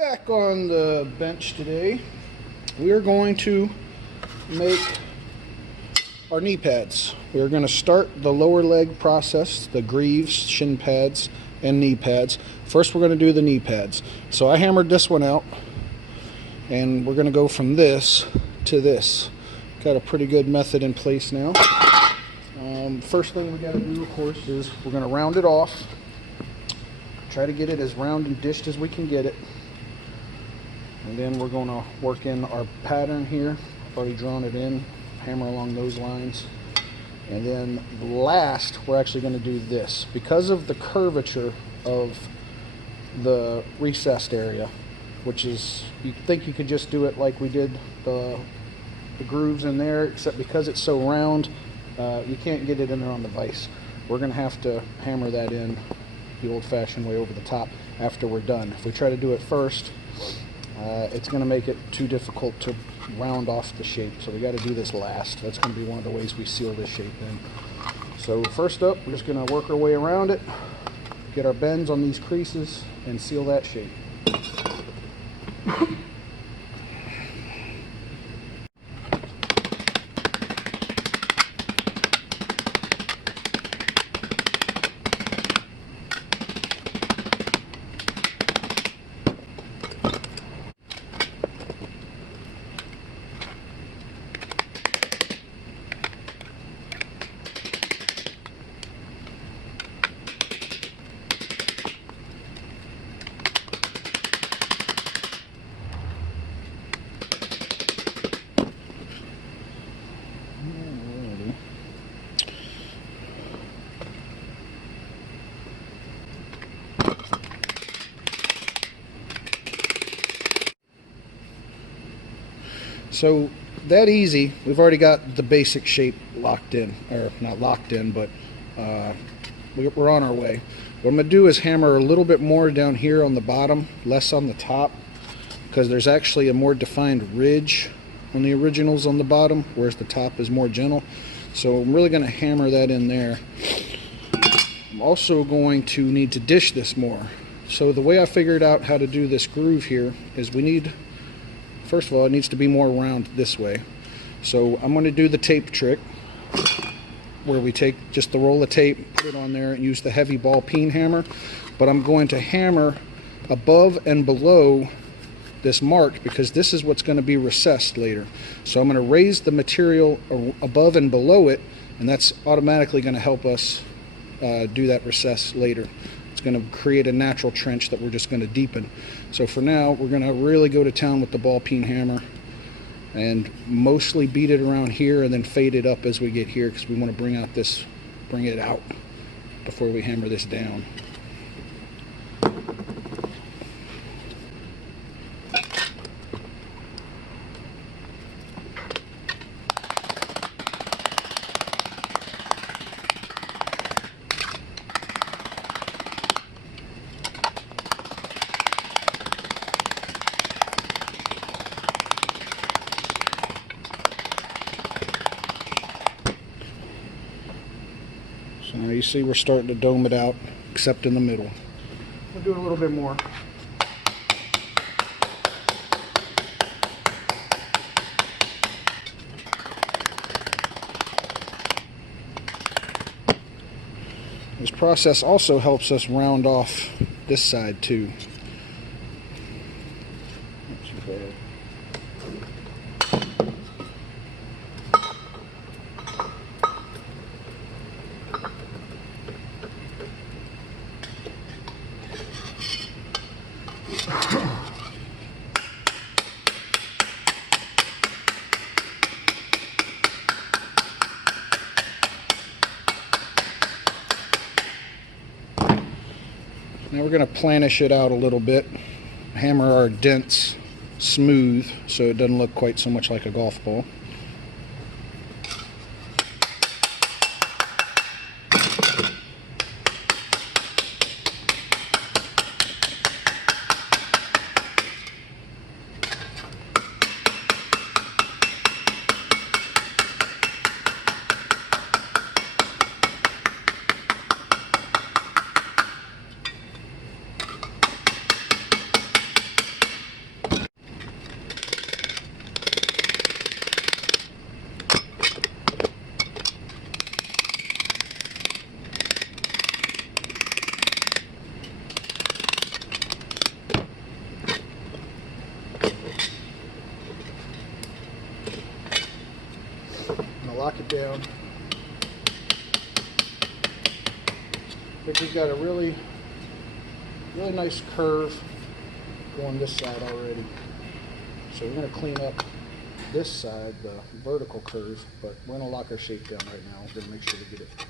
Back on the bench today, we are going to make our knee pads. We are going to start the lower leg process, the Greaves, shin pads, and knee pads. First we're going to do the knee pads. So I hammered this one out, and we're going to go from this to this. Got a pretty good method in place now. First thing we got to do, of course, is we're going to round it off. Try to get it as round and dished as we can get it. And then we're going to work in our pattern here. I've already drawn it in, hammer along those lines. And then last, we're actually going to do this. Because of the curvature of the recessed area, which is, you'd think you could just do it like we did the grooves in there, except because it's so round, you can't get it in there on the vise. We're going to have to hammer that in the old-fashioned way over the top after we're done. If we try to do it first, it's going to make it too difficult to round off the shape, so we got to do this last. That's going to be one of the ways we seal this shape in. So first up, we're just going to work our way around it, get our bends on these creases, and seal that shape. So that easy, we've already got the basic shape locked in, or not locked in, but we're on our way. What I'm going to do is hammer a little bit more down here on the bottom, less on the top, because there's actually a more defined ridge on the originals on the bottom, whereas the top is more gentle. So I'm really going to hammer that in there. I'm also going to need to dish this more. So the way I figured out how to do this groove here is we need, first of all, it needs to be more round this way. So I'm going to do the tape trick, where we take just the roll of tape, put it on there, and use the heavy ball peen hammer. But I'm going to hammer above and below this mark, because this is what's going to be recessed later. So I'm going to raise the material above and below it, and that's automatically going to help us do that recess later. It's going to create a natural trench that we're just going to deepen. So for now, we're going to really go to town with the ball peen hammer and mostly beat it around here and then fade it up as we get here, because we want to bring it out before we hammer this down. So now you see we're starting to dome it out, except in the middle. We'll do it a little bit more. This process also helps us round off this side too. Not too bad. Now we're going to planish it out a little bit, hammer our dents smooth so it doesn't look quite so much like a golf ball. lock it down. I think we've got a really nice curve going this side already. So we're going to clean up this side, the vertical curve, but we're going to lock our shape down right now. We're going to make sure we get it.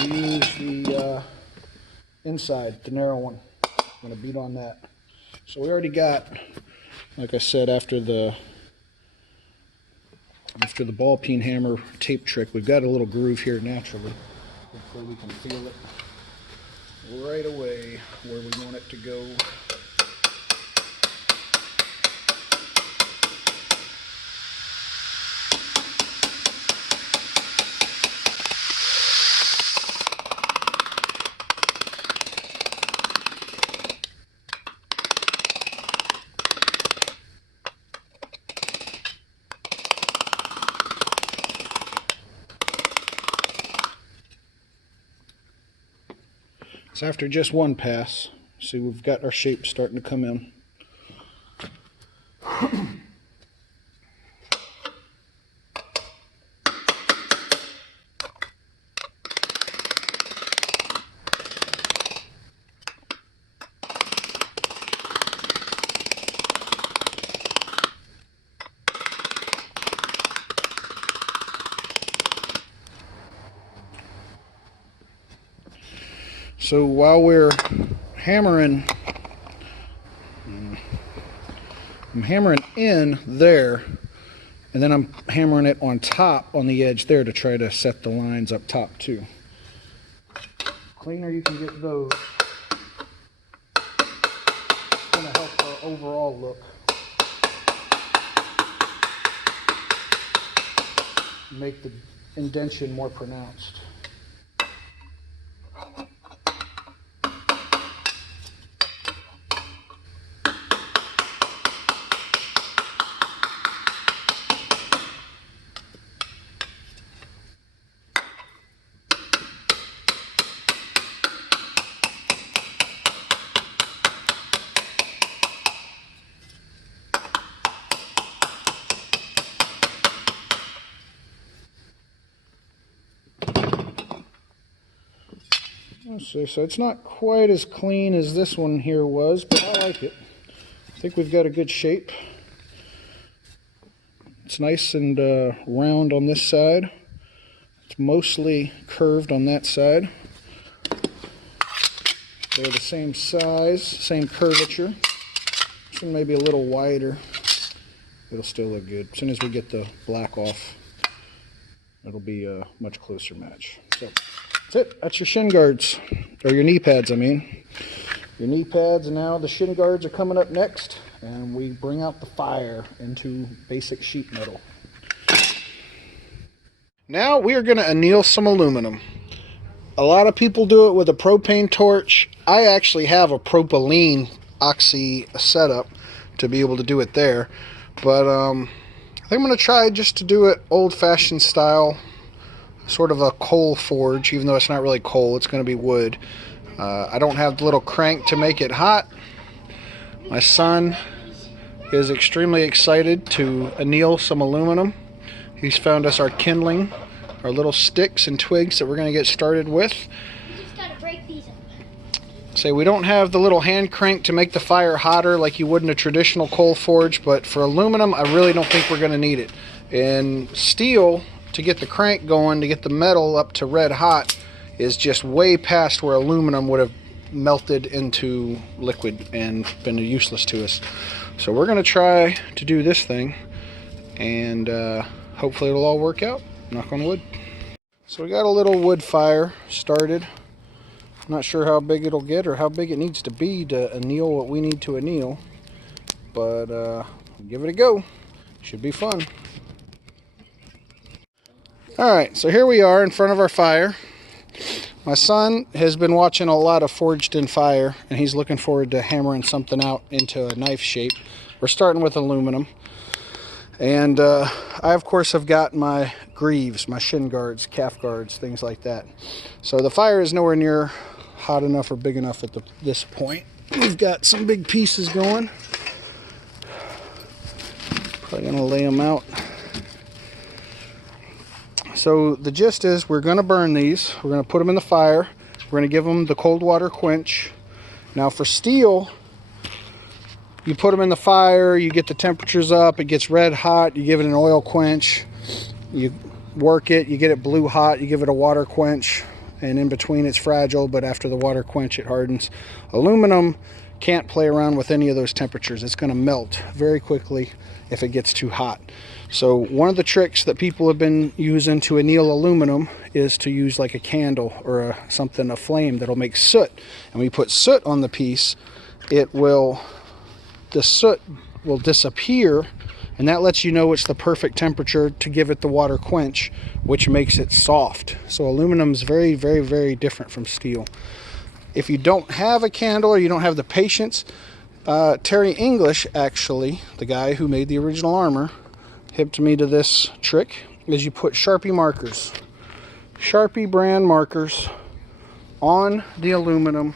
Use the inside, the narrow one. I'm going to beat on that. So we already got, like I said, after the ball peen hammer tape trick, we've got a little groove here naturally. Hopefully we can feel it right away where we want it to go. So after just one pass, see, we've got our shape starting to come in. So while we're hammering, I'm hammering in there, and then I'm hammering it on top on the edge there to try to set the lines up top too. Cleaner you can get those, it's going to help our overall look. Make the indentation more pronounced. Let's see, so it's not quite as clean as this one here was, but I like it. I think we've got a good shape. It's nice and round on this side. It's mostly curved on that side. They're the same size, same curvature. This one may be a little wider. It'll still look good. As soon as we get the black off, it'll be a much closer match. So that's it. That's your shin guards, or your knee pads, I mean. Your knee pads, and now the shin guards are coming up next, and we bring out the fire into basic sheet metal. Now we are going to anneal some aluminum. A lot of people do it with a propane torch. I actually have a propylene oxy setup to be able to do it there, but I think I'm going to try just to do it old-fashioned style, sort of a coal forge, even though it's not really coal, it's going to be wood. I don't have the little crank to make it hot. My son is extremely excited to anneal some aluminum. He's found us our kindling, our little sticks and twigs that we're going to get started with. You just got to break these up. Say, we don't have the little hand crank to make the fire hotter like you would in a traditional coal forge, but for aluminum I really don't think we're going to need it. In steel, to get the crank going, to get the metal up to red hot, is just way past where aluminum would have melted into liquid and been useless to us. So we're going to try to do this thing, and hopefully it'll all work out. Knock on wood. So we got a little wood fire started. Not sure how big it'll get or how big it needs to be to anneal what we need to anneal, but give it a go. Should be fun. All right, so here we are in front of our fire. My son has been watching a lot of Forged in Fire, and he's looking forward to hammering something out into a knife shape. We're starting with aluminum. And I, of course, have got my Greaves, my shin guards, calf guards, things like that. So the fire is nowhere near hot enough or big enough at this point. We've got some big pieces going. Probably going to lay them out. So the gist is we're going to burn these. We're going to put them in the fire. We're going to give them the cold water quench. Now for steel, you put them in the fire, you get the temperatures up, it gets red hot, you give it an oil quench, you work it, you get it blue hot, you give it a water quench, and in between it's fragile, but after the water quench it hardens. Aluminum can't play around with any of those temperatures. It's going to melt very quickly if it gets too hot. So one of the tricks that people have been using to anneal aluminum is to use like a candle or a flame that'll make soot. And when you put soot on the piece, the soot will disappear, and that lets you know it's the perfect temperature to give it the water quench, which makes it soft. So aluminum is very, very, very different from steel. If you don't have a candle or you don't have the patience, Terry English, actually, the guy who made the original armor, hipped me to this trick, is you put Sharpie markers, Sharpie brand markers on the aluminum.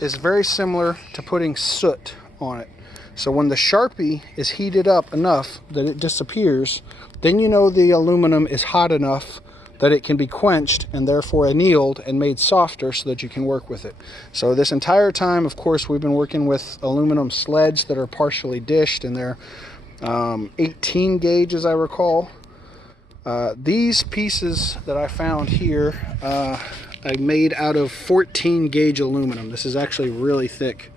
Is very similar to putting soot on it. So when the Sharpie is heated up enough that it disappears, then you know the aluminum is hot enough that it can be quenched and therefore annealed and made softer so that you can work with it. So this entire time, of course, we've been working with aluminum sleds that are partially dished, and they're 18 gauge as I recall. These pieces that I found here, I made out of 14 gauge aluminum. This is actually really thick,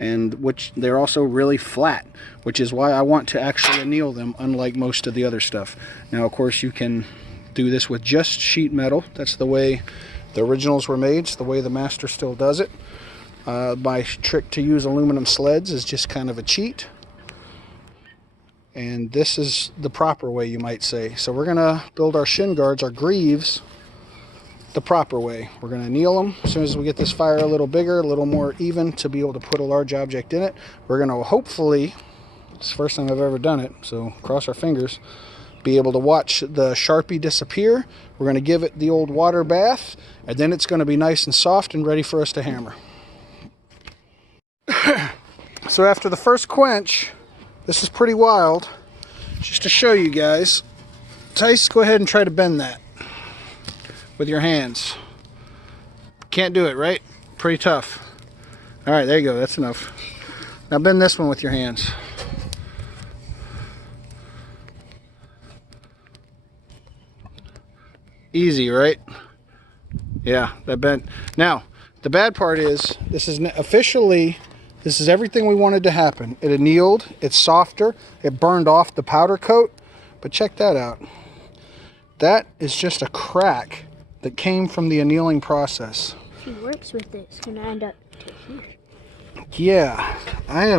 and which they're also really flat, which is why I want to actually anneal them, unlike most of the other stuff. Now, of course, you can do this with just sheet metal. That's the way the originals were made. It's the way the master still does it. My trick to use aluminum sleds is just kind of a cheat. And this is the proper way, you might say. So we're gonna build our shin guards, our Greaves, the proper way. We're gonna anneal them as soon as we get this fire a little bigger, a little more even to be able to put a large object in it. We're gonna hopefully, it's the first time I've ever done it, so cross our fingers, be able to watch the Sharpie disappear. We're gonna give it the old water bath, and then it's gonna be nice and soft and ready for us to hammer. So after the first quench, this is pretty wild. Just to show you guys, Tice, go ahead and try to bend that with your hands. Can't do it, right? Pretty tough. All right, there you go. That's enough. Now bend this one with your hands. Easy, right? Yeah, that bent. Now, the bad part is, this is officially, this is everything we wanted to happen. It annealed, it's softer, it burned off the powder coat, but check that out. That is just a crack that came from the annealing process. If he works with it, it's going to end up to here. Yeah, I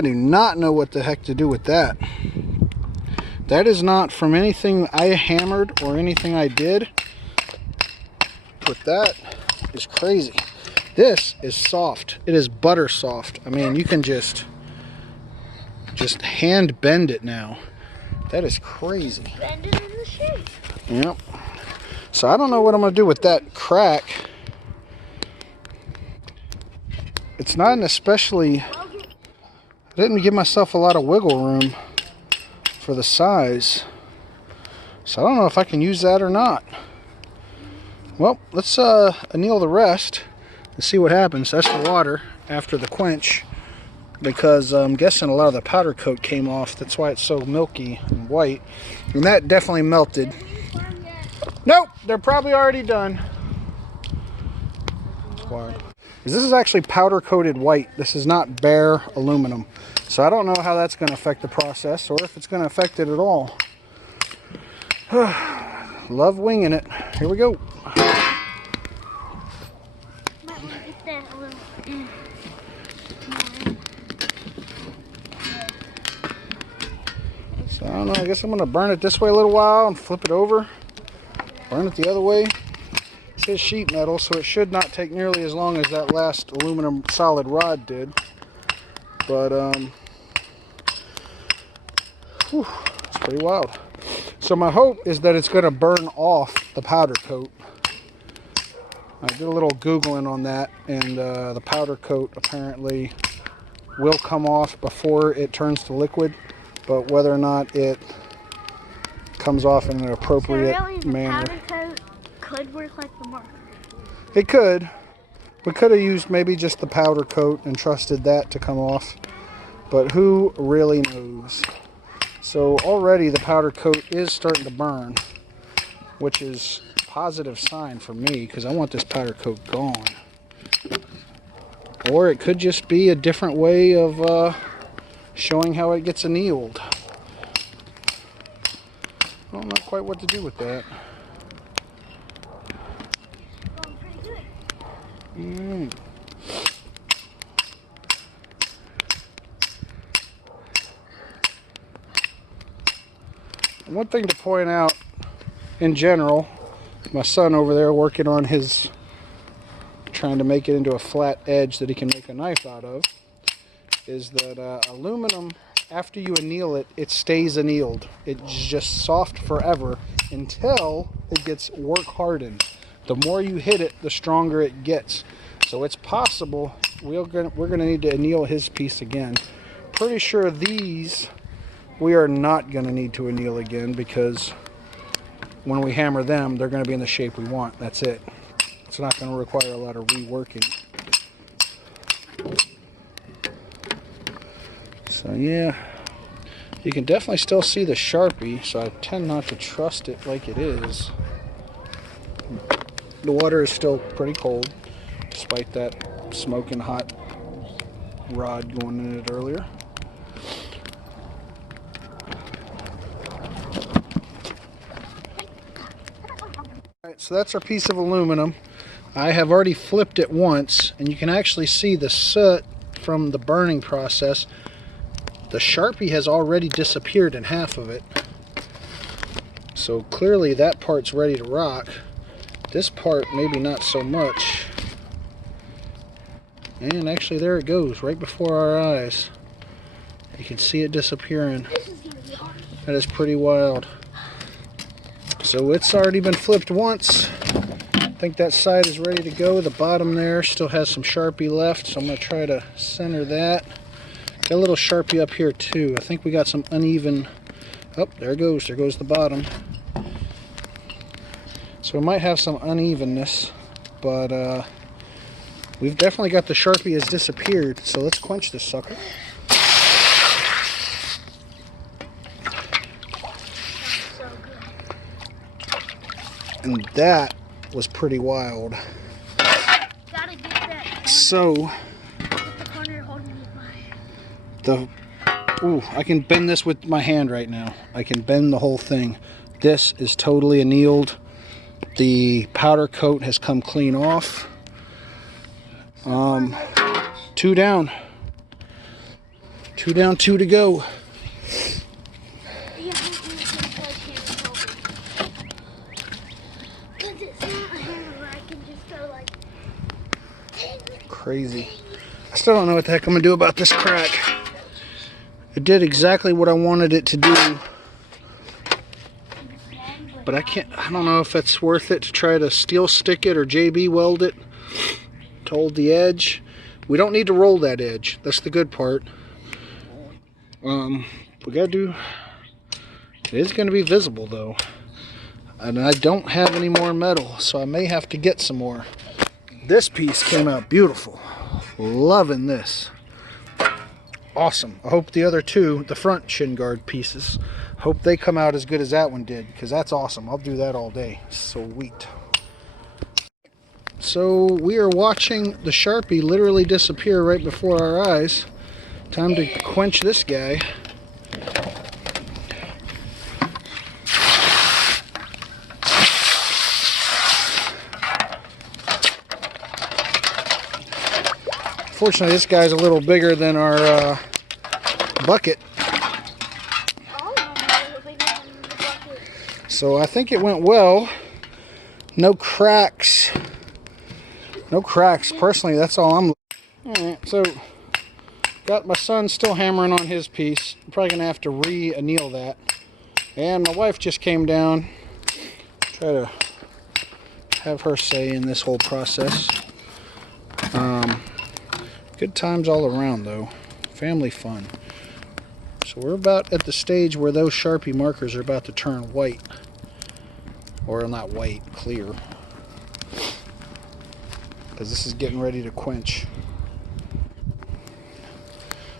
do not know what the heck to do with that. That is not from anything I hammered or anything I did. But that is crazy. This is soft. It is butter soft. I mean, you can just hand bend it now. That is crazy. Bend it in the shape. Yep. So I don't know what I'm going to do with that crack. It's not an especially... I didn't give myself a lot of wiggle room for the size. So I don't know if I can use that or not. Well, let's anneal the rest and see what happens. That's the water after the quench, because I'm guessing a lot of the powder coat came off. That's why it's so milky and white. And that definitely melted. Nope, they're probably already done. This is actually powder coated white. This is not bare aluminum. So I don't know how that's going to affect the process, or if it's going to affect it at all. Love winging it. Here we go. So I don't know, I guess I'm gonna burn it this way a little while and flip it over. Burn it the other way. It says sheet metal, so it should not take nearly as long as that last aluminum solid rod did. But, whew, it's pretty wild. So my hope is that it's gonna burn off the powder coat. I did a little Googling on that, and the powder coat apparently will come off before it turns to liquid, but whether or not it comes off in an appropriate so really, the manner. powder coat could work like the marker. It could. We could have used maybe just the powder coat and trusted that to come off, but who really knows? So already the powder coat is starting to burn, which is a positive sign for me because I want this powder coat gone. Or it could just be a different way of showing how it gets annealed. I don't know quite what to do with that. Going pretty good. One thing to point out in general, my son over there working on his, trying to make it into a flat edge that he can make a knife out of, is that aluminum, after you anneal it, it stays annealed. It's just soft forever until it gets work hardened. The more you hit it, the stronger it gets. So it's possible we're gonna need to anneal his piece again. Pretty sure these we are not gonna need to anneal again because when we hammer them, they're gonna be in the shape we want. That's it. It's not gonna require a lot of reworking. So yeah, you can definitely still see the Sharpie, so I tend not to trust it like it is. The water is still pretty cold, despite that smoking hot rod going in it earlier. Alright, so that's our piece of aluminum. I have already flipped it once, and you can actually see the soot from the burning process. The Sharpie has already disappeared in half of it. So clearly that part's ready to rock. This part, maybe not so much. And actually there it goes, right before our eyes. You can see it disappearing. This is gonna be hard. That is pretty wild. So it's already been flipped once. I think that side is ready to go. The bottom there still has some Sharpie left, so I'm going to try to center that. Got a little Sharpie up here too. I think we got some uneven. Oh, there it goes. There goes the bottom. So we might have some unevenness, but we've definitely got the Sharpie has disappeared. So let's quench this sucker. So good. And that was pretty wild. Gotta get that corner. So Get the corner holding me by. ooh, I can bend this with my hand right now. I can bend the whole thing. This is totally annealed. The powder coat has come clean off. 2 down. 2 down, 2 to go. Yeah, because it's not a hammer where I can just go like. Crazy. I still don't know what the heck I'm gonna do about this crack. It did exactly what I wanted it to do. But I don't know if it's worth it to try to steel stick it or JB weld it to hold the edge. We don't need to roll that edge. That's the good part. We gotta do, it is gonna be visible though. And I don't have any more metal, so I may have to get some more. This piece came out beautiful. Loving this. Awesome. I hope the other two, the front shin guard pieces, hope they come out as good as that one did, because that's awesome. I'll do that all day. Sweet. So we are watching the Sharpie literally disappear right before our eyes. Time to quench this guy. Fortunately, this guy's a little bigger than our bucket. Oh, So I think it went well. No cracks. No cracks. Personally, that's all I'm. Alright, so got my son still hammering on his piece. I'm probably gonna have to re-anneal that. And my wife just came down. Try to have her say in this whole process. Good times all around though. Family fun. So we're about at the stage where those Sharpie markers are about to turn white. Or not white, clear. Because this is getting ready to quench.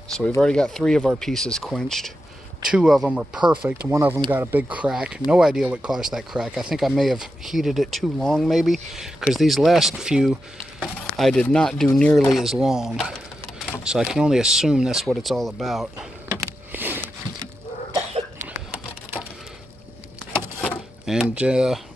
So we've already got 3 of our pieces quenched. 2 of them are perfect. 1 of them got a big crack. No idea what caused that crack. I think I may have heated it too long maybe. Because these last few I did not do nearly as long. So I can only assume that's what it's all about. And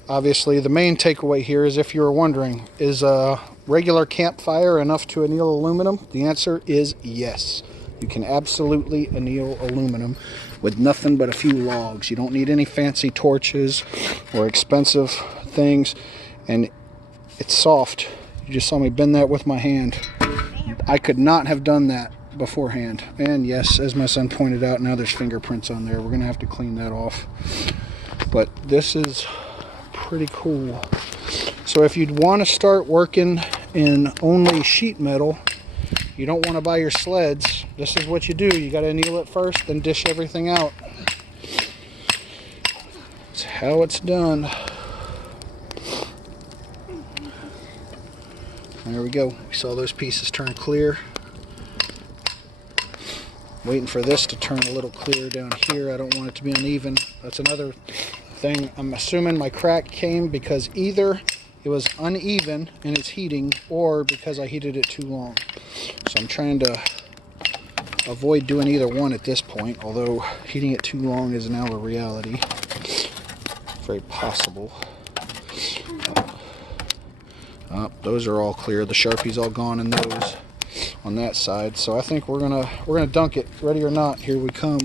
obviously the main takeaway here is, if you were wondering, is a regular campfire enough to anneal aluminum? The answer is yes. You can absolutely anneal aluminum with nothing but a few logs. You don't need any fancy torches or expensive things. And it's soft. You just saw me bend that with my hand. I could not have done that beforehand. And yes, as my son pointed out, now there's fingerprints on there. We're going to have to clean that off. But this is pretty cool. So if you'd want to start working in only sheet metal, you don't want to buy your sleds, this is what you do. You got to anneal it first, then dish everything out. That's how it's done. There we go. We saw those pieces turn clear. Waiting for this to turn a little clear down here. I don't want it to be uneven. That's another thing. I'm assuming my crack came because either it was uneven in its heating or because I heated it too long. So I'm trying to avoid doing either one at this point, although heating it too long is now a reality. Very possible. Those are all clear. The Sharpie's all gone in those on that side. So I think we're gonna dunk it. Ready or not, here we come.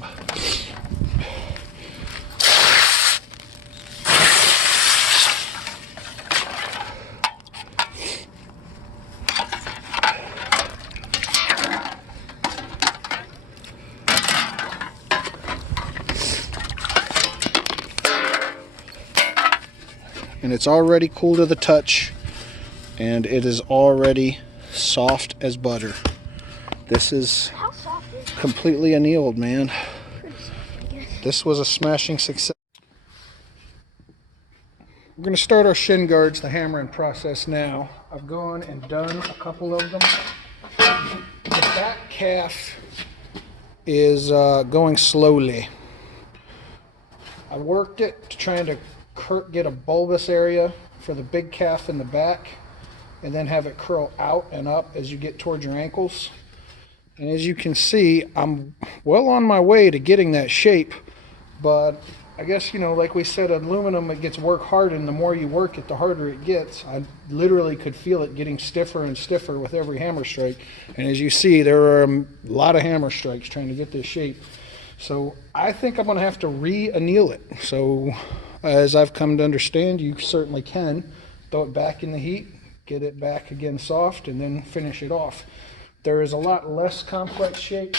And it's already cool to the touch, and it is already soft as butter. This is completely annealed, man. This was a smashing success. We're going to start our shin guards, the hammering process now. I've gone and done a couple of them. The back calf is going slowly. I worked it to trying to get a bulbous area for the big calf in the back, and then have it curl out and up as you get towards your ankles. And as you can see, I'm well on my way to getting that shape, but I guess, you know, like we said, aluminum, it gets work hardened. The more you work it, the harder it gets. I literally could feel it getting stiffer and stiffer with every hammer strike. And as you see, there are a lot of hammer strikes trying to get this shape. So I think I'm going to have to re-anneal it. So as I've come to understand, you certainly can throw it back in the heat, get it back again soft, and then finish it off. There is a lot less complex shape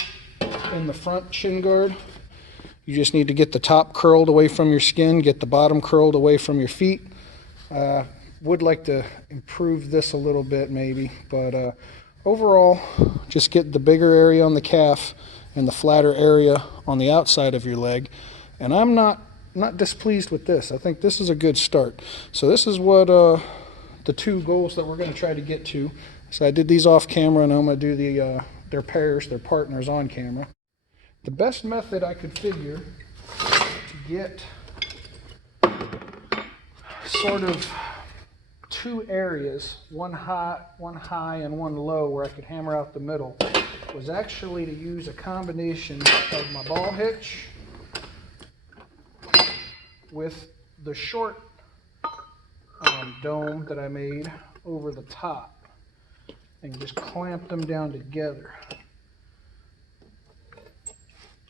in the front shin guard. You just need to get the top curled away from your skin, get the bottom curled away from your feet. Would like to improve this a little bit maybe, but overall, just get the bigger area on the calf and the flatter area on the outside of your leg. And I'm not displeased with this. I think this is a good start. So this is what the 2 goals that we're going to try to get to. So I did these off camera, and I'm going to do their pairs, their partners on camera. The best method I could figure to get sort of 2 areas, one high and one low, where I could hammer out the middle, was actually to use a combination of my ball hitch with the short dome that I made over the top, and just clamp them down together.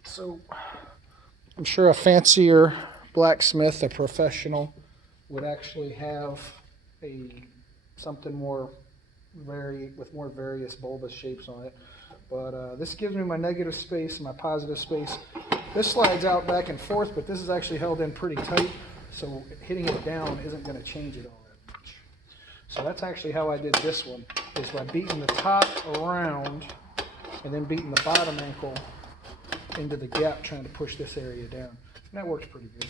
So I'm sure a fancier blacksmith, a professional, would actually have something more with more various bulbous shapes on it. But this gives me my negative space and my positive space. This slides out back and forth, but this is actually held in pretty tight, so hitting it down isn't going to change it all that much. So that's actually how I did this one, is by beating the top around and then beating the bottom ankle into the gap, trying to push this area down. And that works pretty good.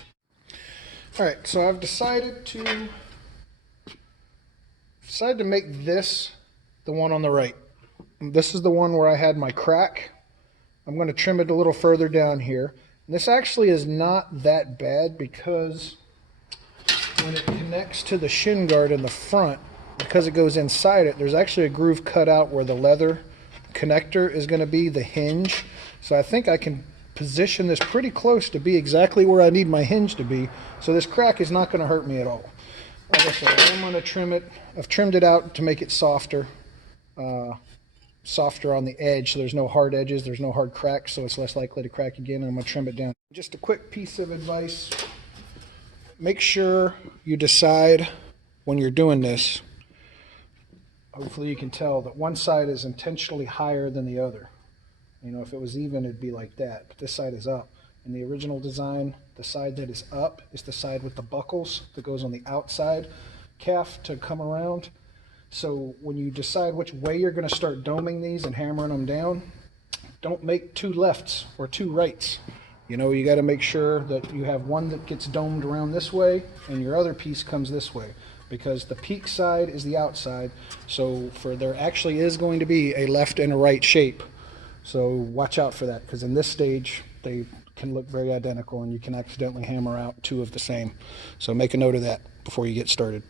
All right, so I've decided to make this the one on the right. This is the one where I had my crack. I'm going to trim it a little further down here. And this actually is not that bad, because when it connects to the shin guard in the front, because it goes inside it, there's actually a groove cut out where the leather connector is going to be the hinge. So I think I can position this pretty close to be exactly where I need my hinge to be, so this crack is not going to hurt me at all. Like I said, I'm going to trim it. I've trimmed it out to make it softer on the edge, so there's no hard edges, there's no hard cracks, so it's less likely to crack again, and I'm going to trim it down. Just a quick piece of advice: make sure you decide when you're doing this, hopefully you can tell that one side is intentionally higher than the other. You know, if it was even, it'd be like that, but this side is up. In the original design, the side that is up is the side with the buckles that goes on the outside calf to come around. So when you decide which way you're going to start doming these and hammering them down, don't make two lefts or two rights. You know, you got to make sure that you have one that gets domed around this way and your other piece comes this way, because the peak side is the outside. So there actually is going to be a left and a right shape. So watch out for that, because in this stage they can look very identical and you can accidentally hammer out two of the same. So make a note of that before you get started.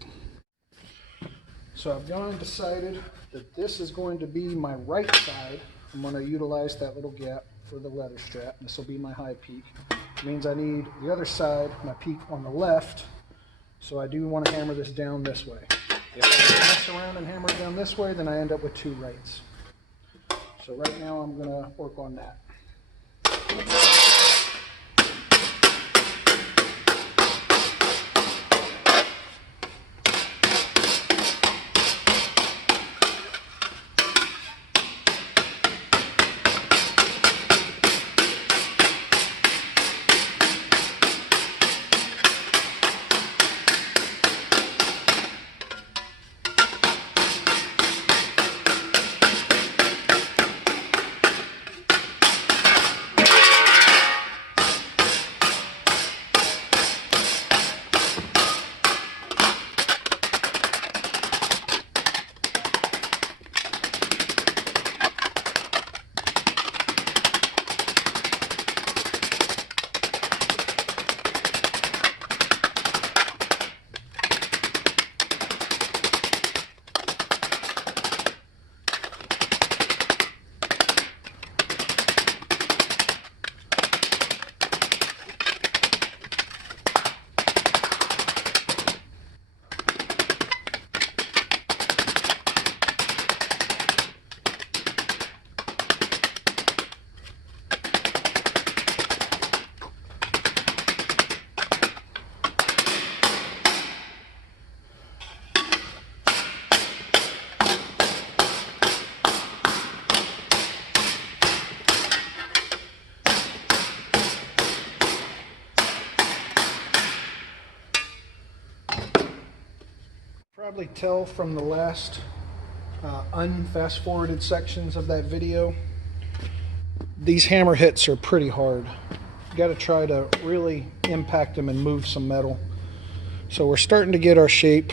So I've gone and decided that this is going to be my right side. I'm going to utilize that little gap for the leather strap. This will be my high peak. It means I need the other side, my peak, on the left. So I do want to hammer this down this way. If I mess around and hammer it down this way, then I end up with two rights. So right now I'm going to work on that. Probably tell from the last unfast forwarded sections of that video, these hammer hits are pretty hard. You got to try to really impact them and move some metal. So we're starting to get our shape.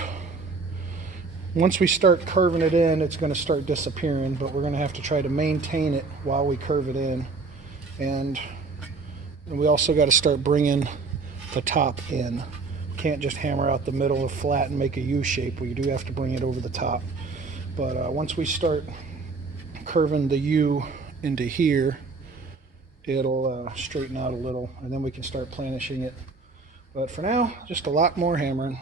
Once we start curving it in, it's going to start disappearing, but we're going to have to try to maintain it while we curve it in. And we also got to start bringing the top in. Can't just hammer out the middle of flat and make a U shape. We do have to bring it over the top. But once we start curving the U into here, it'll straighten out a little, and then we can start planishing it. But for now, just a lot more hammering.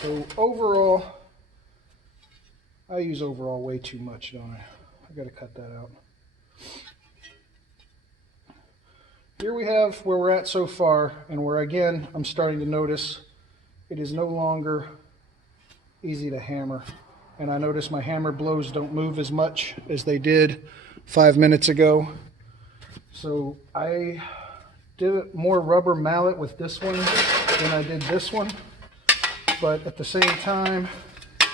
So overall, I use overall way too much, don't I? I gotta cut that out. Here we have where we're at so far, and where again, I'm starting to notice it is no longer easy to hammer. And I notice my hammer blows don't move as much as they did 5 minutes ago. So I did more rubber mallet with this one than I did this one. But at the same time, I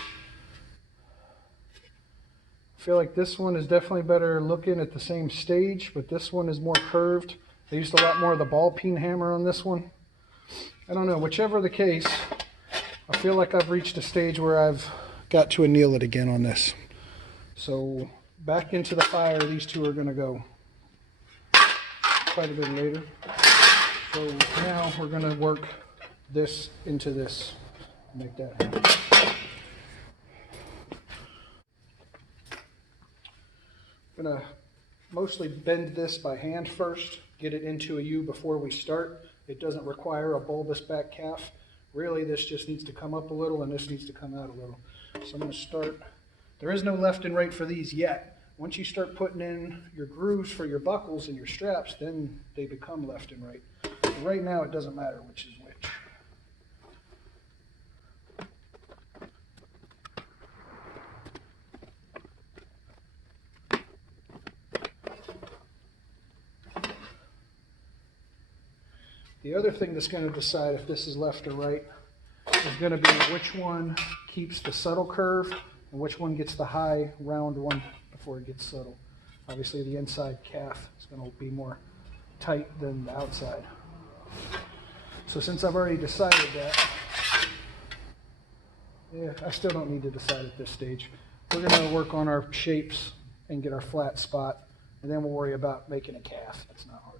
feel like this one is definitely better looking at the same stage, but this one is more curved. I used a lot more of the ball peen hammer on this one. I don't know, whichever the case, I feel like I've reached a stage where I've got to anneal it again on this. So back into the fire, these two are going to go quite a bit later. So now we're going to work this into this, make that happen. I'm going to mostly bend this by hand first, get it into a U before we start. It doesn't require a bulbous back calf. Really, this just needs to come up a little and this needs to come out a little. So I'm going to start. There is no left and right for these yet. Once you start putting in your grooves for your buckles and your straps, then they become left and right. But right now, it doesn't matter which is which. The other thing that's going to decide if this is left or right is going to be which one keeps the subtle curve and which one gets the high round one before it gets subtle. Obviously the inside calf is going to be more tight than the outside. So since I've already decided that, yeah, I still don't need to decide at this stage. We're going to work on our shapes and get our flat spot, and then we'll worry about making a calf. That's not hard.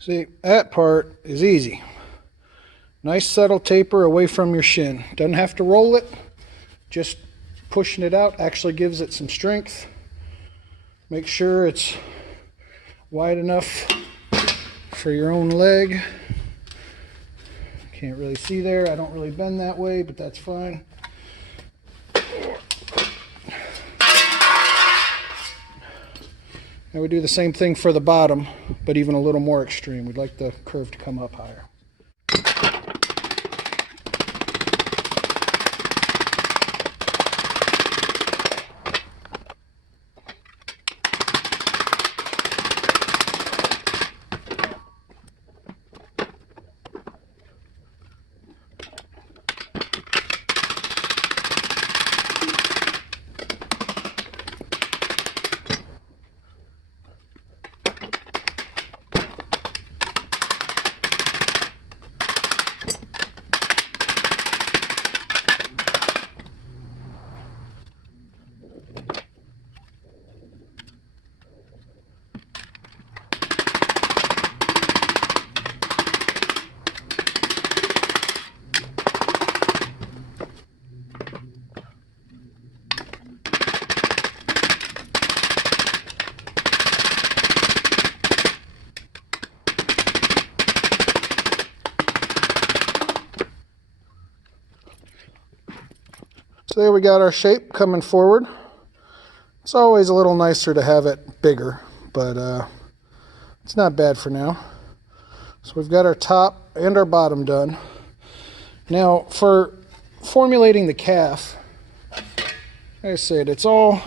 See, that part is easy. Nice subtle taper away from your shin. Doesn't have to roll it. Just pushing it out actually gives it some strength. Make sure it's wide enough for your own leg. Can't really see there. I don't really bend that way, but that's fine. And we do the same thing for the bottom, but even a little more extreme. We'd like the curve to come up higher. So there we got our shape coming forward. It's always a little nicer to have it bigger, but it's not bad for now. So we've got our top and our bottom done. Now for formulating the calf, like I said, it's all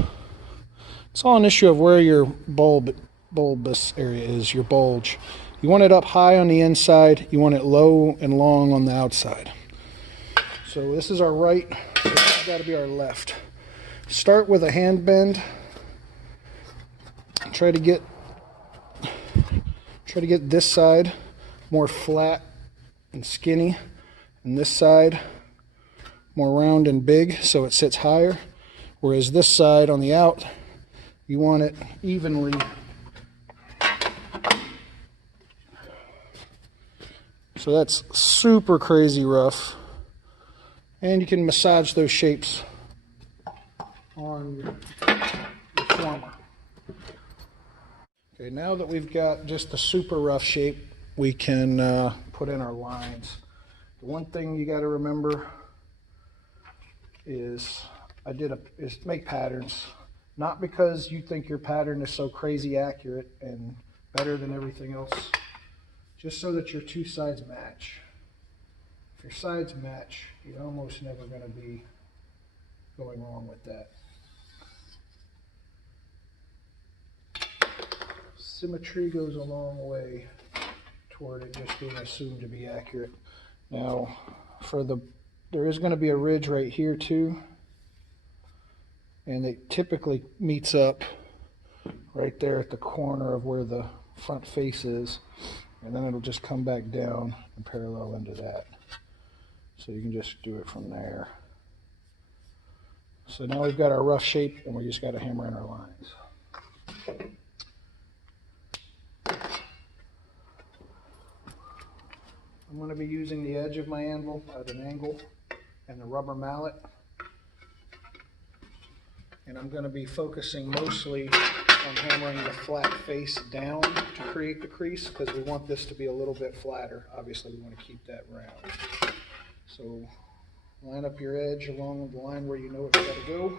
an issue of where your bulbous area is, your bulge. You want it up high on the inside, you want it low and long on the outside. So this is our right, so this has got to be our left. Start with a hand bend. Try to get this side more flat and skinny, and this side more round and big so it sits higher. Whereas this side on the out, you want it evenly. So that's super crazy rough. And you can massage those shapes on your former. Okay, now that we've got just the super rough shape, we can put in our lines. The one thing you got to remember is make patterns. Not because you think your pattern is so crazy accurate and better than everything else, just so that your two sides match. If your sides match, you're almost never going to be going wrong with that. Symmetry goes a long way toward it just being assumed to be accurate. Now, there is going to be a ridge right here too, and it typically meets up right there at the corner of where the front face is, and then it'll just come back down and parallel into that. So you can just do it from there. So now we've got our rough shape, and we just got to hammer in our lines. I'm going to be using the edge of my anvil at an angle and the rubber mallet. And I'm going to be focusing mostly on hammering the flat face down to create the crease, because we want this to be a little bit flatter. Obviously we want to keep that round. So line up your edge along the line where you know it's got to go.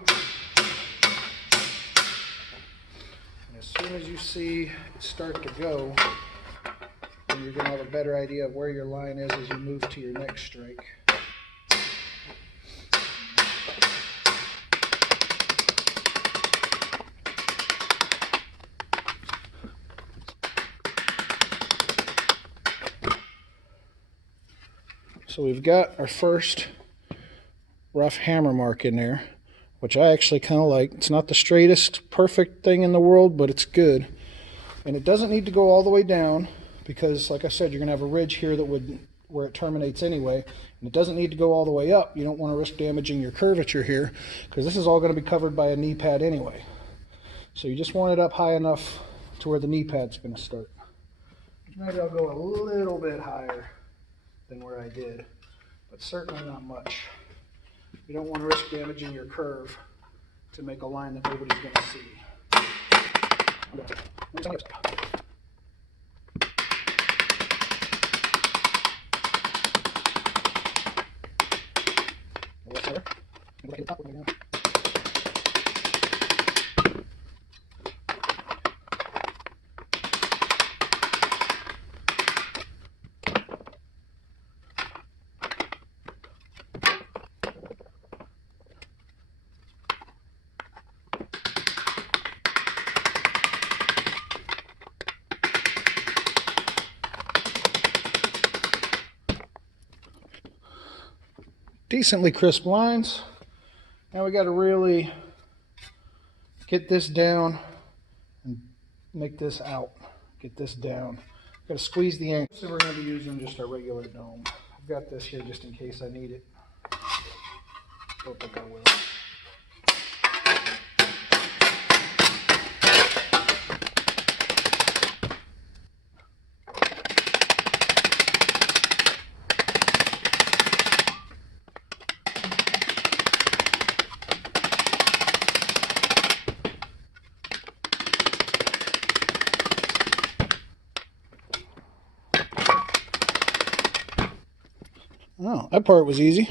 And as soon as you see it start to go, then you're going to have a better idea of where your line is as you move to your next strike. So we've got our first rough hammer mark in there, which I actually kind of like. It's not the straightest, perfect thing in the world, but it's good. And it doesn't need to go all the way down, because like I said, you're going to have a ridge here where it terminates anyway. And it doesn't need to go all the way up. You don't want to risk damaging your curvature here, because this is all going to be covered by a knee pad anyway. So you just want it up high enough to where the knee pad's going to start. Maybe I'll go a little bit higher than where I did, but certainly not much. You don't want to risk damaging your curve to make a line that nobody's going to see. Decently crisp lines. Now we got to really get this down and make this out. Get this down. Got to squeeze the angle. So we're going to be using just our regular dome. I've got this here just in case I need it. Don't think I will. Oh, that part was easy.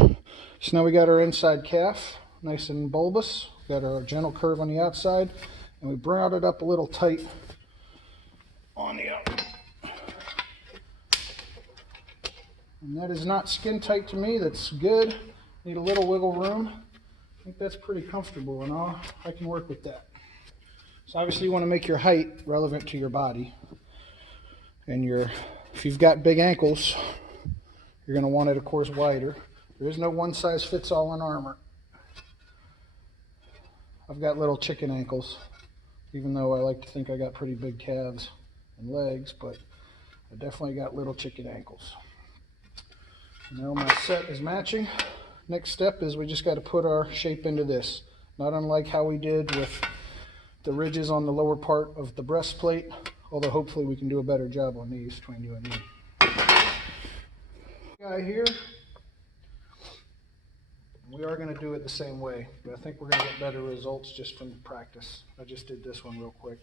So now we got our inside calf, nice and bulbous. We got our gentle curve on the outside, and we brought it up a little tight on the out. And that is not skin tight to me. That's good. Need a little wiggle room. I think that's pretty comfortable, and I can work with that. So obviously you want to make your height relevant to your body, and if you've got big ankles, you're going to want it, of course, wider. There is no one size fits all in armor. I've got little chicken ankles, even though I like to think I got pretty big calves and legs, but I definitely got little chicken ankles. Now my set is matching. Next step is we just got to put our shape into this. Not unlike how we did with the ridges on the lower part of the breastplate, although hopefully we can do a better job on these between you and me. Guy here, we are going to do it the same way, but I think we're going to get better results just from practice. I just did this one real quick.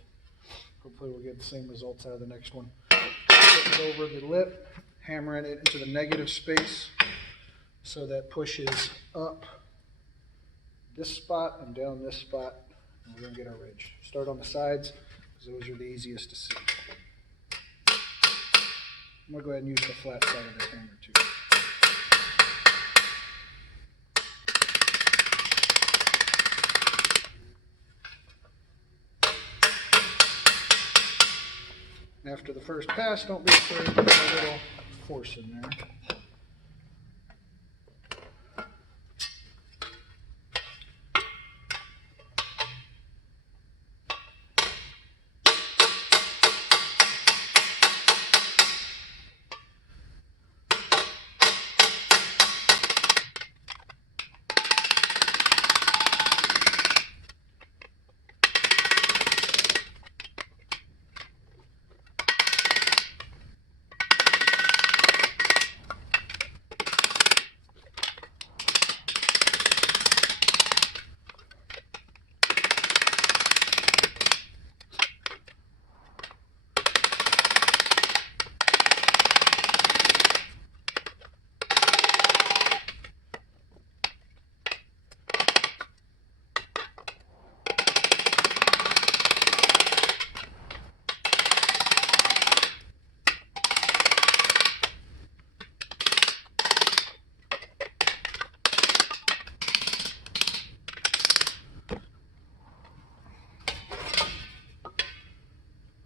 Hopefully we'll get the same results out of the next one. Put it over the lip, hammering it into the negative space so that pushes up this spot and down this spot, and we're going to get our ridge. Start on the sides because those are the easiest to see. I'm going to go ahead and use the flat side of this hammer too. After the first pass, don't be afraid to put a little force in there.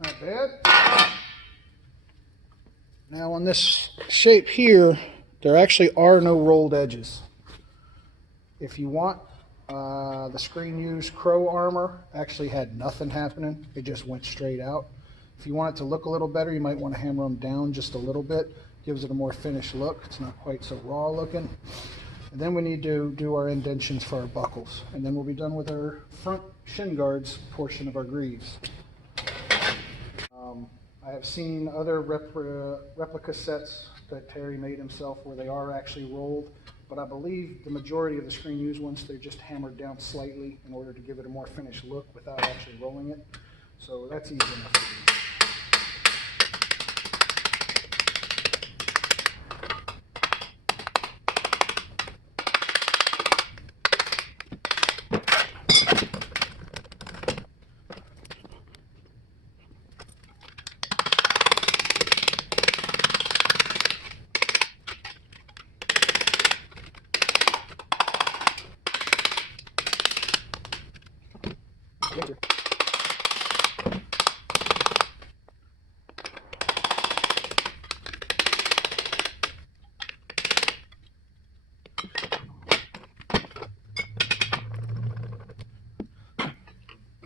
Not bad. Now on this shape here, there actually are no rolled edges. If you want, the Screen Use Crow armor actually had nothing happening. It just went straight out. If you want it to look a little better, you might want to hammer them down just a little bit. Gives it a more finished look. It's not quite so raw looking. And then we need to do our indentions for our buckles. And then we'll be done with our front shin guards portion of our greaves. I have seen other replica sets that Terry made himself where they are actually rolled, but I believe the majority of the Screen Use ones, they're just hammered down slightly in order to give it a more finished look without actually rolling it. So that's easy enough to do.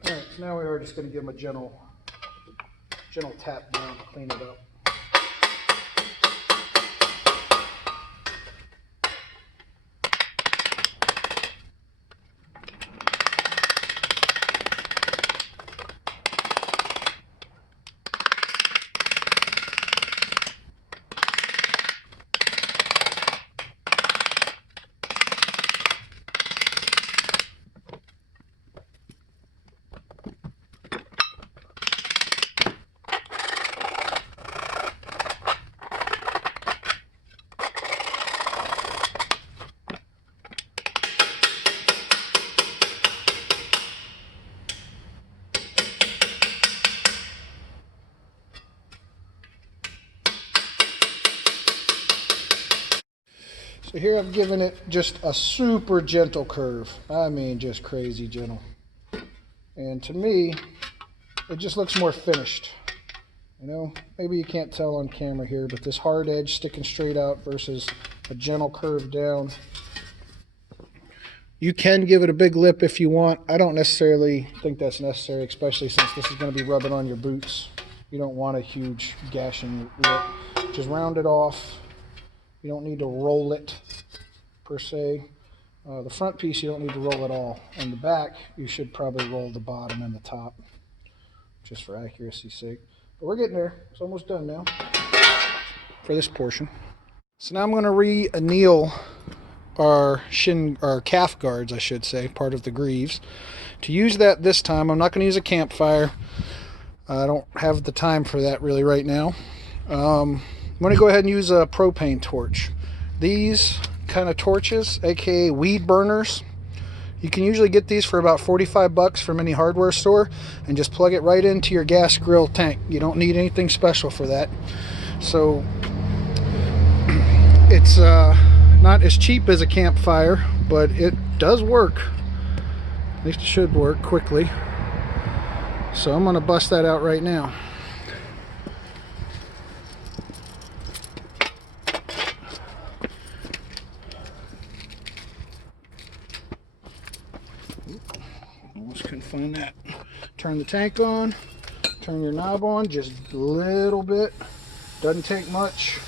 Alright, so now we are just going to give them a gentle tap down to clean it up. So here I've given it just a super gentle curve. I mean, just crazy gentle. And to me, it just looks more finished. You know, maybe you can't tell on camera here, but this hard edge sticking straight out versus a gentle curve down You can give it a big lip if you want. I don't necessarily think that's necessary, especially since this is going to be rubbing on your boots. You don't want a huge gashing lip. Just round it off. You don't need to roll it per se. The front piece you don't need to roll at all. And the back you should probably roll the bottom and the top, just for accuracy's sake. But we're getting there. It's almost done now for this portion. So now I'm going to re-anneal our calf guards, I should say, part of the Greaves. To use that this time, I'm not going to use a campfire. I don't have the time for that really right now. I'm going to go ahead and use a propane torch. These kind of torches, aka weed burners, you can usually get these for about 45 bucks from any hardware store, and just plug it right into your gas grill tank. You don't need anything special for that. So it's not as cheap as a campfire, but it does work. At least it should work quickly. So I'm going to bust that out right now. Almost couldn't find that. Turn the tank on. Turn your knob on just a little bit. Doesn't take much.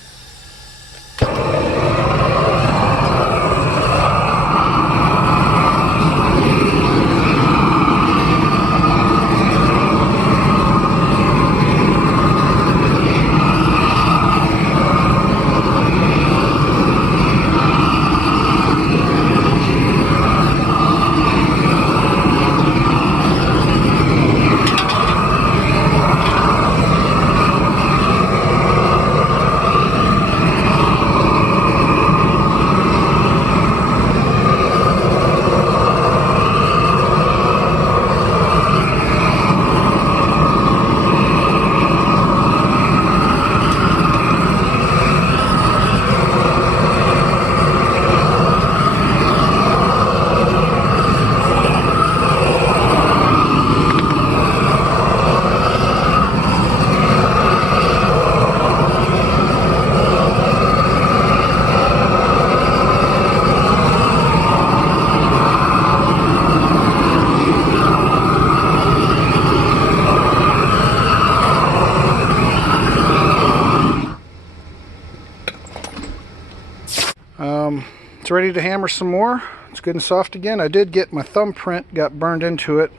It's ready to hammer some more. It's good and soft again. I did get my thumbprint got burned into it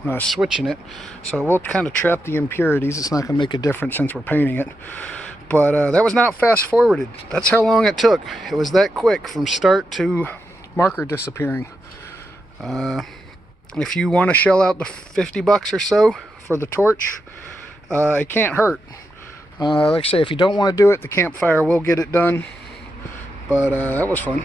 when I was switching it, so we'll kind of trap the impurities. It's not going to make a difference since we're painting it. But that was not fast forwarded. That's how long it took. It was that quick from start to marker disappearing. If you want to shell out the 50 bucks or so for the torch, it can't hurt. Like I say, if you don't want to do it, the campfire will get it done. But that was fun.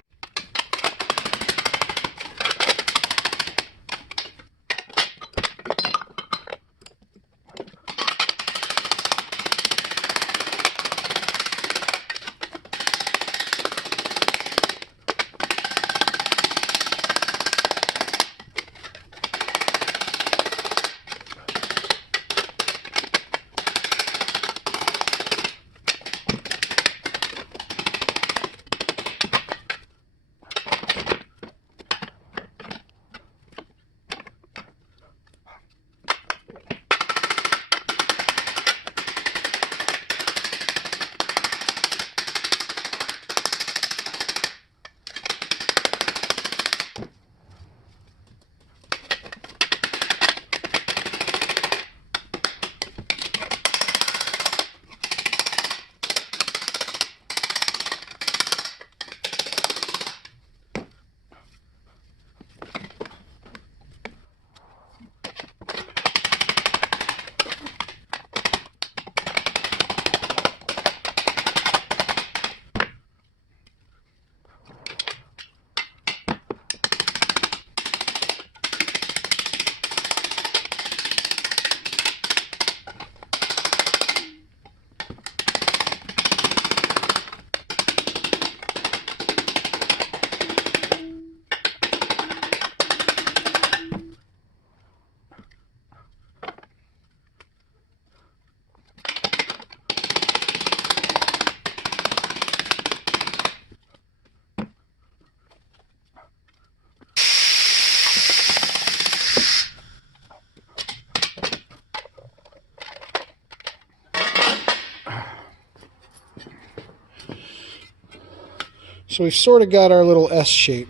So we've sort of got our little S shape.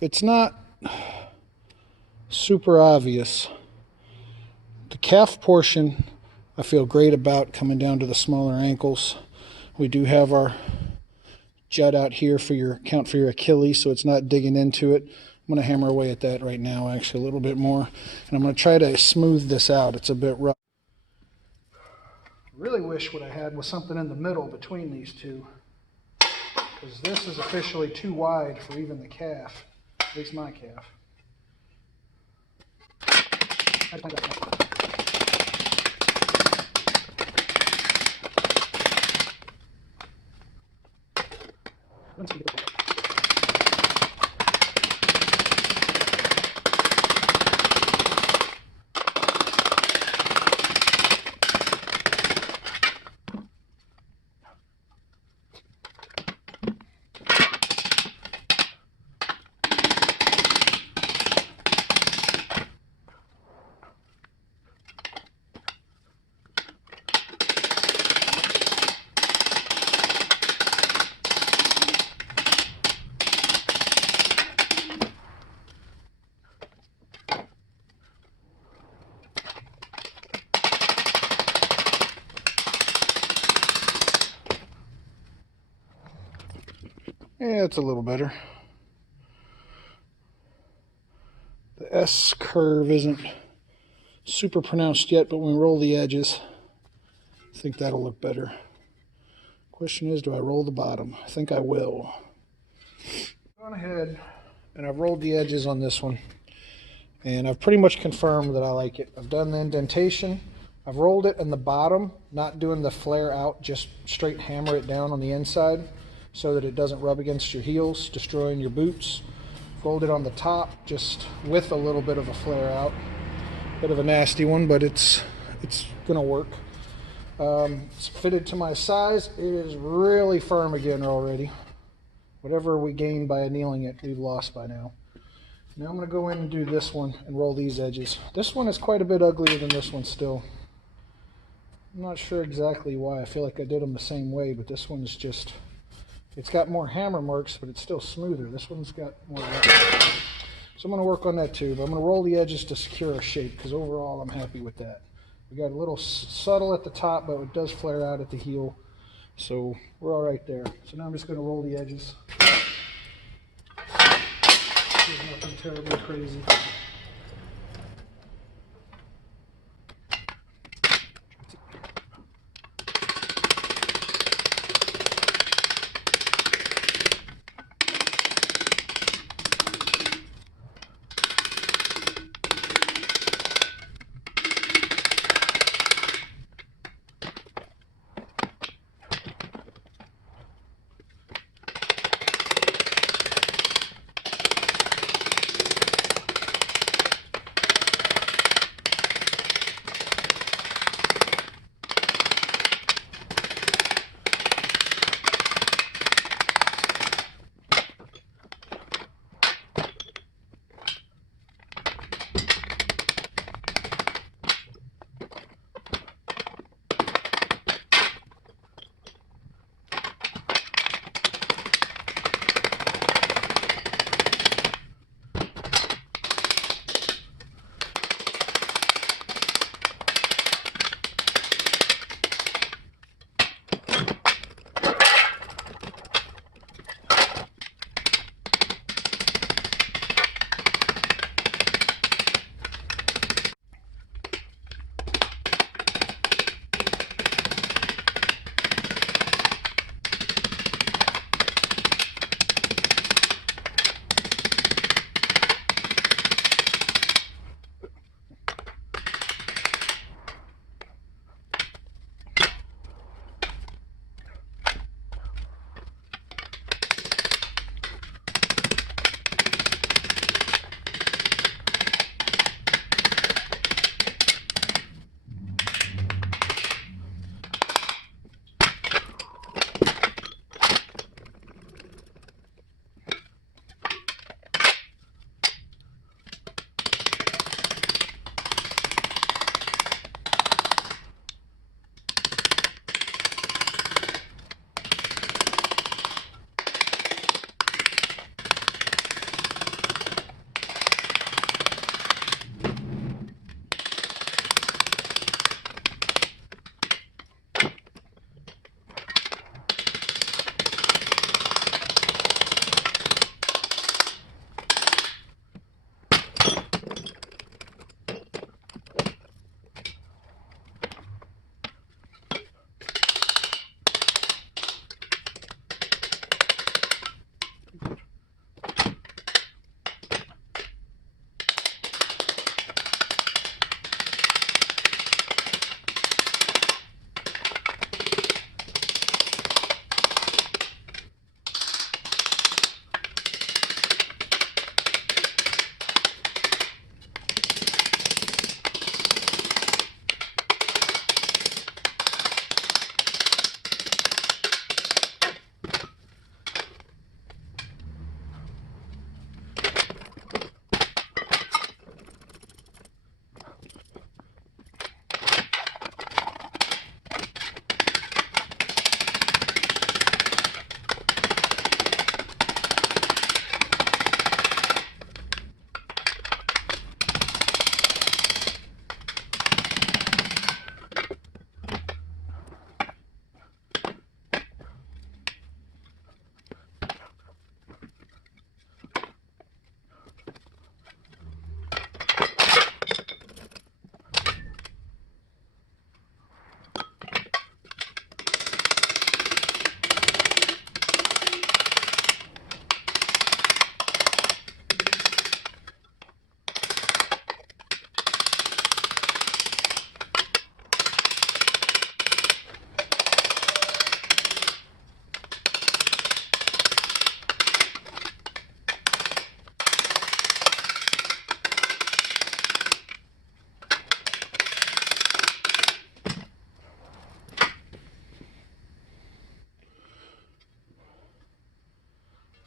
It's not super obvious. The calf portion I feel great about, coming down to the smaller ankles. We do have our jut out here for your count for your Achilles, so it's not digging into it. I'm going to hammer away at that right now, actually a little bit more, and I'm going to try to smooth this out. It's a bit rough. I really wish what I had was something in the middle between these two, because this is officially too wide for even the calf, at least my calf. Yeah, it's a little better. The S curve isn't super pronounced yet, but when we roll the edges, I think that'll look better. Question is, do I roll the bottom? I think I will. Gone ahead and I've rolled the edges on this one, and I've pretty much confirmed that I like it. I've done the indentation. I've rolled it in the bottom, not doing the flare out, just straight hammer it down on the inside so that it doesn't rub against your heels, destroying your boots. Rolled it on the top, just with a little bit of a flare out. Bit of a nasty one, but it's gonna work. It's fitted to my size. It is really firm again already. Whatever we gained by annealing it, we've lost by now. Now I'm gonna go in and do this one and roll these edges. This one is quite a bit uglier than this one still. I'm not sure exactly why. I feel like I did them the same way, but this one's just, it's got more hammer marks, but it's still smoother. This one's got more rough. So I'm going to work on that too, but I'm going to roll the edges to secure our shape, because overall I'm happy with that. We got a little subtle at the top, but it does flare out at the heel, so we're all right there. So now I'm just going to roll the edges. There's nothing terribly crazy.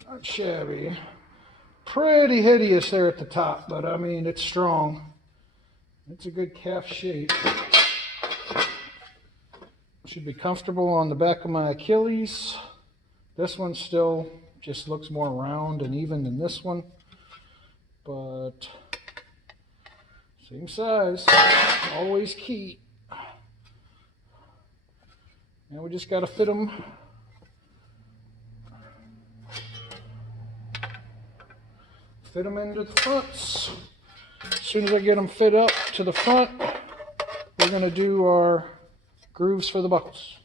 Not shabby. Pretty hideous there at the top, but I mean, it's strong. It's a good calf shape. Should be comfortable on the back of my Achilles. This one still just looks more round and even than this one, but same size, always key. And we just got to fit them. Fit them into the fronts. As soon as I get them fit up to the front, we're going to do our grooves for the buckles.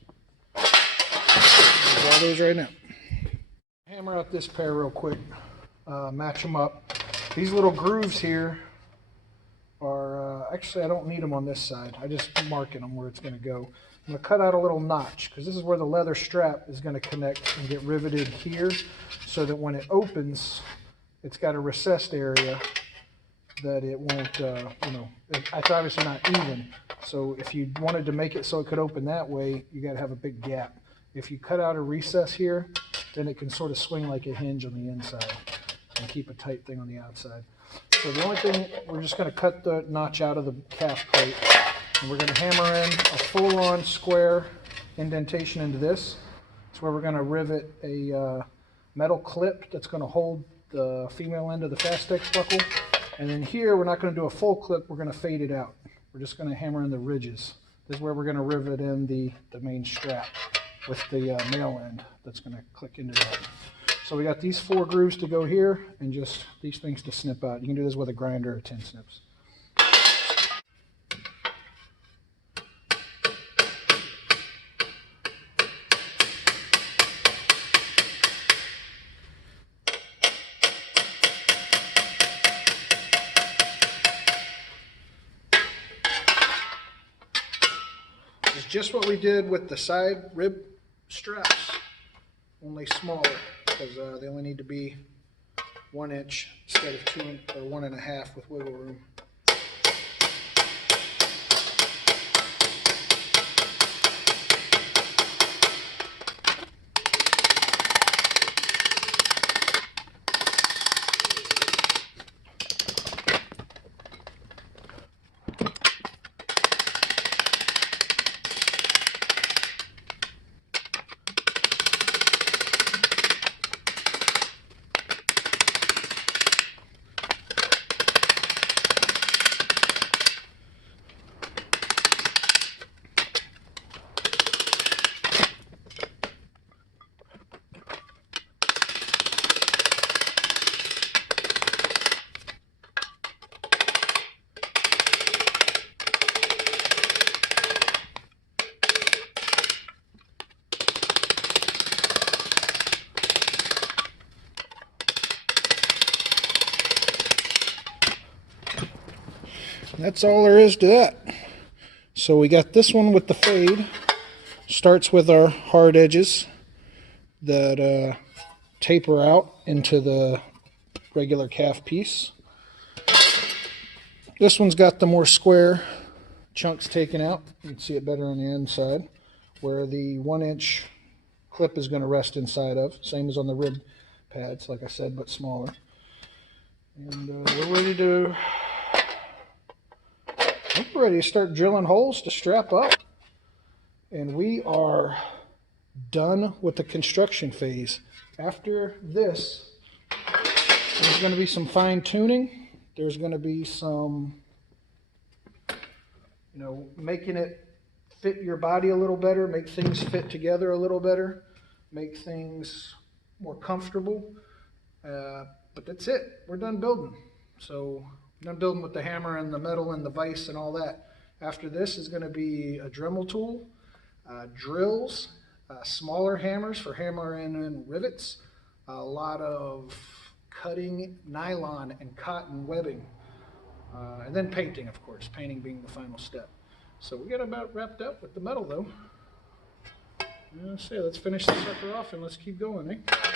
There's all those right now. Hammer out this pair real quick, match them up. These little grooves here are, actually I don't need them on this side. I just marking them where it's going to go. I'm going to cut out a little notch because this is where the leather strap is going to connect and get riveted here, so that when it opens, it's got a recessed area that it won't, it's obviously not even. So if you wanted to make it so it could open that way, you got to have a big gap. If you cut out a recess here, then it can sort of swing like a hinge on the inside and keep a tight thing on the outside. So the only thing, we're just going to cut the notch out of the calf plate, and we're going to hammer in a full-on square indentation into this. It's where we're going to rivet a metal clip that's going to hold the female end of the Fastex buckle. And then here, we're not going to do a full clip, we're going to fade it out. We're just going to hammer in the ridges. This is where we're going to rivet in the main strap with the male end that's going to click into that. So we got these 4 grooves to go here, and just these things to snip out. You can do this with a grinder or 10 snips. It's just what we did with the side rib straps, only smaller, because they only need to be 1 inch instead of 2 or 1.5 with wiggle room. That's all there is to that. So we got this one with the fade. Starts with our hard edges that taper out into the regular calf piece. This one's got the more square chunks taken out. You can see it better on the inside, where the 1 inch clip is going to rest inside of. Same as on the rib pads, like I said, but smaller. And we're ready to start drilling holes to strap up. And we are done with the construction phase. After this, there's going to be some fine tuning. There's going to be some, making it fit your body a little better, make things fit together a little better, make things more comfortable. But that's it. We're done building. So we're done building with the hammer and the metal and the vise and all that. After this is going to be a Dremel tool, drills, smaller hammers for hammering in rivets, a lot of cutting nylon and cotton webbing, and then painting, of course, painting being the final step. So we got about wrapped up with the metal though. Let's finish this sucker off and let's keep going, eh?